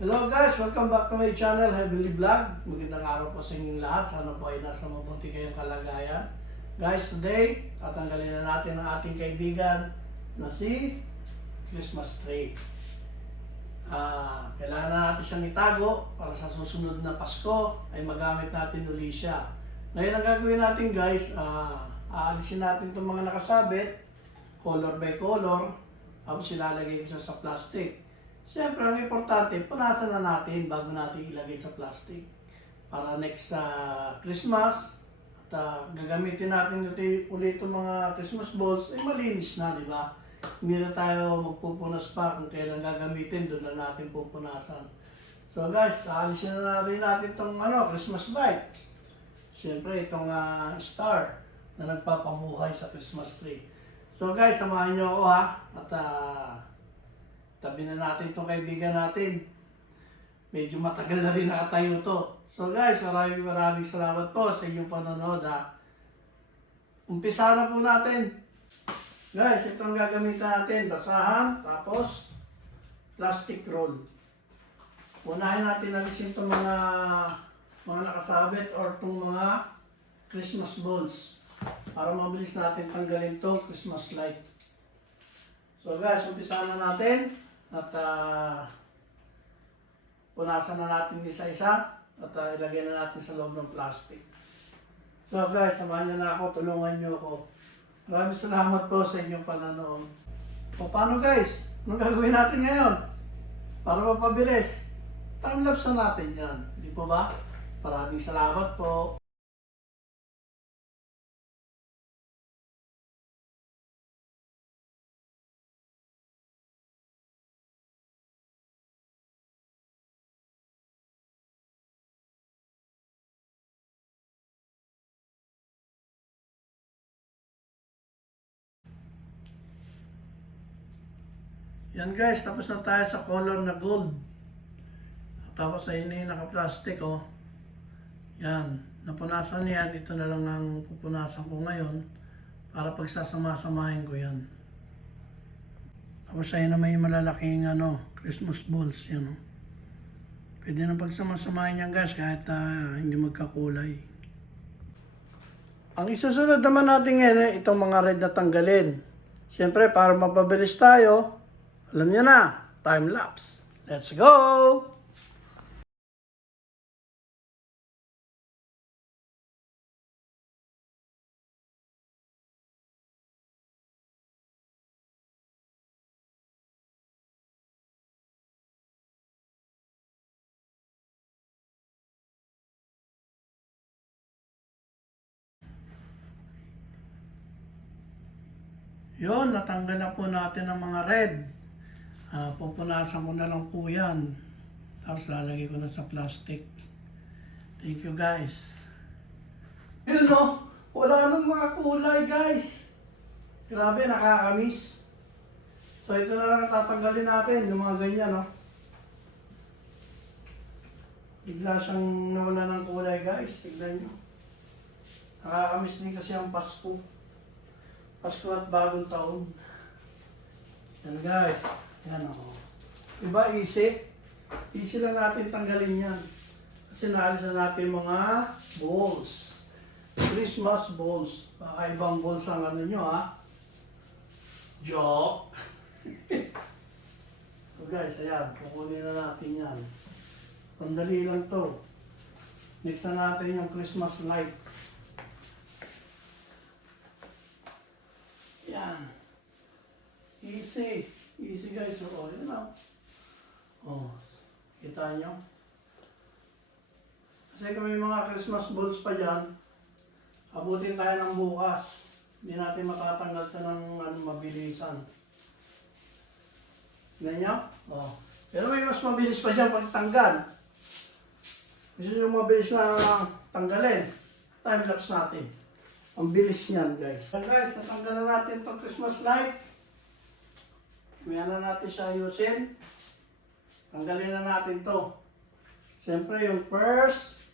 Hello guys! Welcome back to my channel, Heavenly Vlog. Magandang araw po sa inyong lahat. Sana po ay nasa mabuti kayong kalagayan. Guys, today, tatanggalin na natin ang ating kaibigan na si Christmas tree. Kailangan na natin siyang itago para sa susunod na Pasko ay magamit natin uli siya. Ngayon ang gagawin natin guys, aalisin natin itong mga nakasabit, color by color, tapos ilalagay ko siya sa plastic. Siyempre, ang importante, punasan na natin bago natin ilagay sa plastic. Para next Christmas, at gagamitin natin ulit itong mga Christmas balls, ay malinis na, di ba? Hindi na tayo magpupunas pa kung kailan gagamitin, doon na natin pupunasan. So guys, aalisin na rin natin itong Christmas light. Siyempre, itong star na nagpapamuhay sa Christmas tree. So guys, samahan nyo ako ha, at tabi na natin itong kaibigan natin. Medyo matagal na rin nakatayo to. So guys, maraming salamat po sa inyong panonood ha. Umpisa na po natin. Guys, itong gagamitin natin. Basahan, tapos plastic roll. Unahin natin alisin itong mga nakasabit or itong mga Christmas balls. Para mabilis natin tanggalin itong Christmas light. So guys, umpisa na natin. At punasan na natin isa-isa at ilagay na natin sa loob ng plastic. So guys, samahan niyo na ako, tulungan niyo ako. Maraming salamat po sa inyong pananood. O paano guys? Anong gagawin natin ngayon? Para mapabilis, time-lapse na natin yan. Hindi po ba? Maraming salamat po. Yan guys, tapos na tayo sa color na gold. Tapos ay yun yung naka-plastic oh. Yan, napunasan yan. Ito na lang ang pupunasan ko ngayon para pagsasama-samahin ko yan. Tapos ay na may malalaking Christmas balls yan oh. Pwede na pagsama-samahin yan guys kahit hindi magkakulay. Ang isusunod naman natin ngayon itong mga red na tanggalin. Siyempre para mapabilis tayo, alam niyo na, time lapse. Let's go! Yun, natanggal na po natin ang mga red. Pupunasan ko na lang po yan. Tapos lalagay ko na sa plastic. Thank you guys. Yun o, wala nang mga kulay guys. Grabe, nakakamiss. So ito na lang tatanggalin natin, yung mga ganyan no. Bigla siyang nawala ng kulay guys, tignan nyo. Nakakamiss din kasi ang Pasko. Pasko at bagong taon. Yan guys. Yan o. Diba easy? Easy lang natin tanggalin yan. Kasi naalis na natin mga balls. Christmas balls. Baka ibang balls ang nyo ha. Joke. So guys, ayan. Kukunin na natin yan. Sandali lang to. Next na natin yung Christmas light. Yan. Easy. Easy guys. So, yun na. Oh, kita nyo? Kasi kung may mga Christmas balls pa dyan, abutin tayo ng bukas. Hindi natin matatanggal ito ng mabilisan. Tignan nyo? Oh. Pero may mas mabilis pa dyan pagtanggal. Kasi yung mabilis na tanggalin, time-lapse natin. Ang bilis niyan guys. So guys, natanggal na natin itong Christmas light. Kaya na natin siya ayusin. Tanggalin na natin to. Siyempre yung first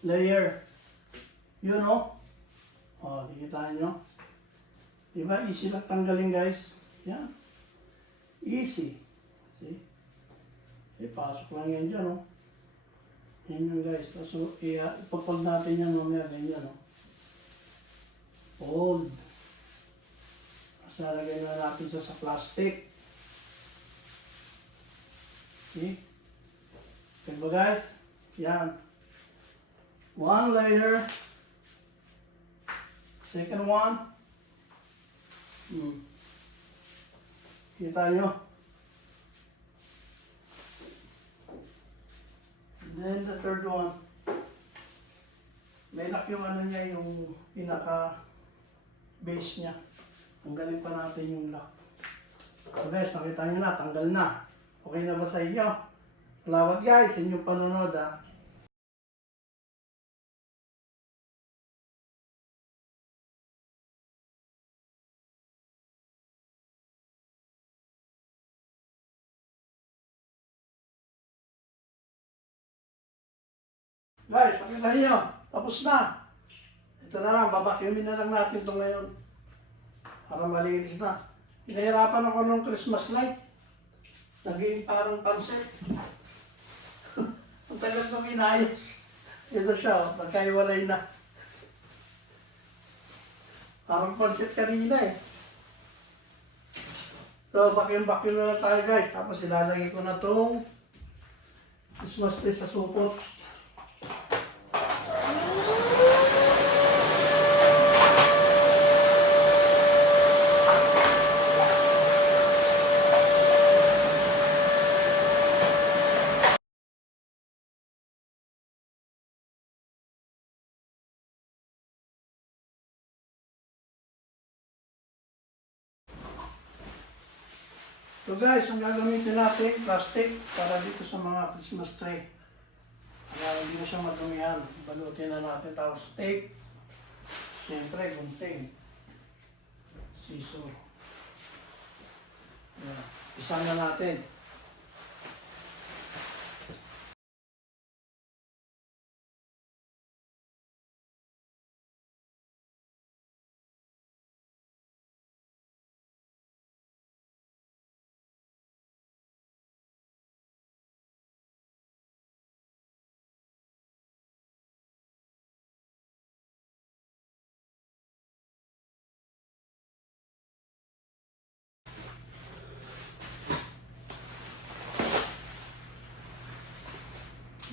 layer. Yun o. O, dikitaan nyo. Diba? Easy lang tanggalin guys. Yan. Easy. See? Ipasok lang yan dyan, oh. Yan yan guys. So, ipapag natin yan mamaya, ganyan, oh. Fold. Lagay na natin siya sa plastic. See? Okay ba guys? Yan. One layer. Second one. Kita nyo? And then the third one. May lock yung ano niya, yung pinaka base niya. Tanggalin pa natin yung lock. So guys, nakita nyo na, tanggal na. Okay na ba sa inyo? Salamat guys sa inyong panonood ha. Guys, nakita nyo, tapos na. Ito na lang, babakyumin na lang natin ito ngayon. Para malinis na. Hinahirapan ako ng Christmas light. Naging parang pansit. Ang tagal kong inayos. Ito siya, oh, nagkaiwalay na. Parang pansit kanina eh. So, vacuum na lang tayo guys. Tapos ilalagay ko na itong Christmas tree sa supot. So guys, ang gagamitin natin, plastic para dito sa mga Christmas tree. Kaya hindi na siya madumihan. Balutin na natin tapos tape. Siyempre, gunting. Scissor. Yan. Isa na natin.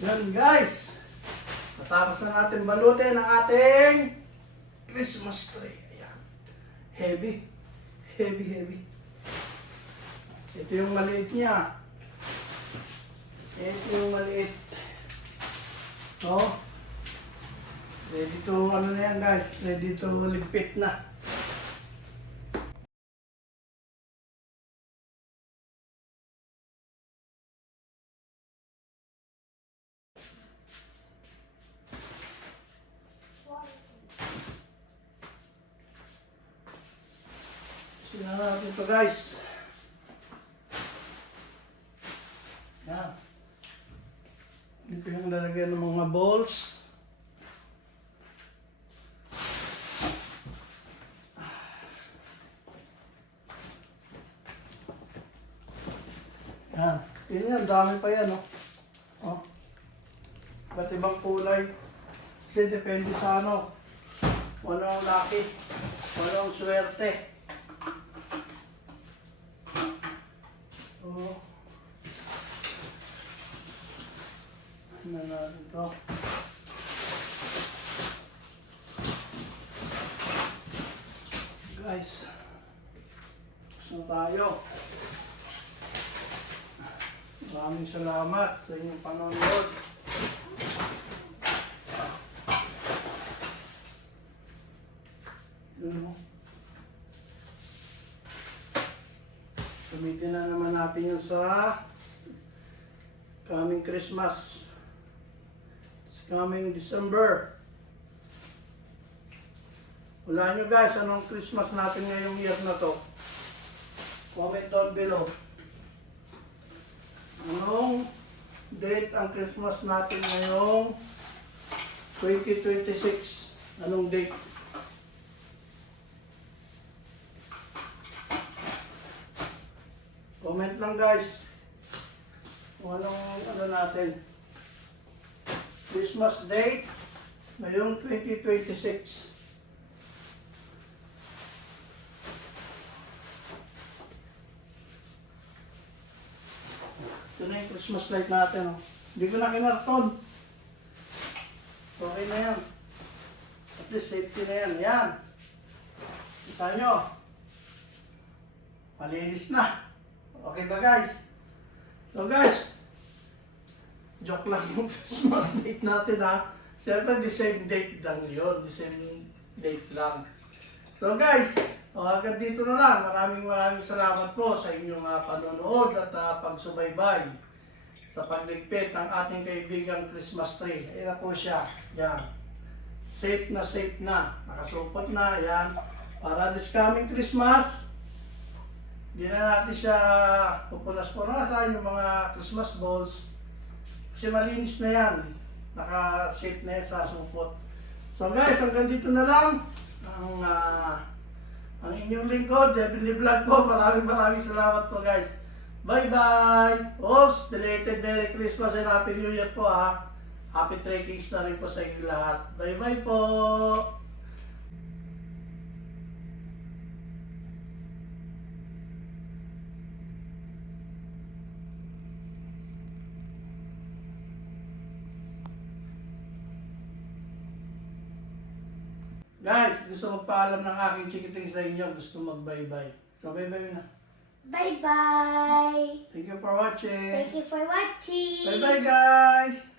Yan guys, matapos na natin balutin ang ating Christmas tree. Ayan. Heavy. Heavy. Ito yung maliit niya. Ito yung maliit. So, ready to ano na yan guys, ready to ligpit na. Tingnan natin ito guys. Yan. Ito yung lalagyan ng mga balls. Yan. Yan, dami pa yan, oh. Oh. Ba't ibang kulay? Kasi depende sa ano. Walang lucky. Walang swerte. Oh. Ano natin ito? Guys. So tayo. Maraming salamat sa inyong panonood. Yun, oh. Gamitin na naman natin yun sa coming Christmas. It's coming December. Wala nyo guys, anong Christmas natin ngayong year na to? Comment down below. Anong date ang Christmas natin ngayong 2026? Anong date? Comment lang guys. kung anong ano natin. Christmas date ngayong 2026. Ito na yung Christmas light natin. Oh. Hindi ko na kinarton. Okay na yan. At least safety na yan. Yan. Kita nyo. Malinis na. Okay ba guys? So guys, joke lang yung Christmas date natin ha. Siyempre the same date lang yun. The same date lang. So guys, hanggang dito na lang. Maraming salamat po sa inyong panonood at pagsubaybay sa pagligpit ng ating kaibigang Christmas tree. Ayan na po siya. Yan. Safe na. Nakasupot na. Yan. Para this coming Christmas, hindi na natin siya pupunas-punasan yung mga Christmas balls. Kasi malinis na yan. Naka-safe na yan sa supot. So guys, hanggang dito na lang ang inyong lingkod, Heavenly Vlog po. Maraming salamat po guys. Bye-bye! Oops! Belated Merry Christmas and Happy New Year po ha. Happy trekkings na rin po sa inyo lahat. Bye-bye po! Guys, gusto magpaalam ng aking chikiting sa inyo. Gusto mag-bye-bye. So, bye-bye na. Bye-bye. Thank you for watching. Thank you for watching. Bye-bye, guys.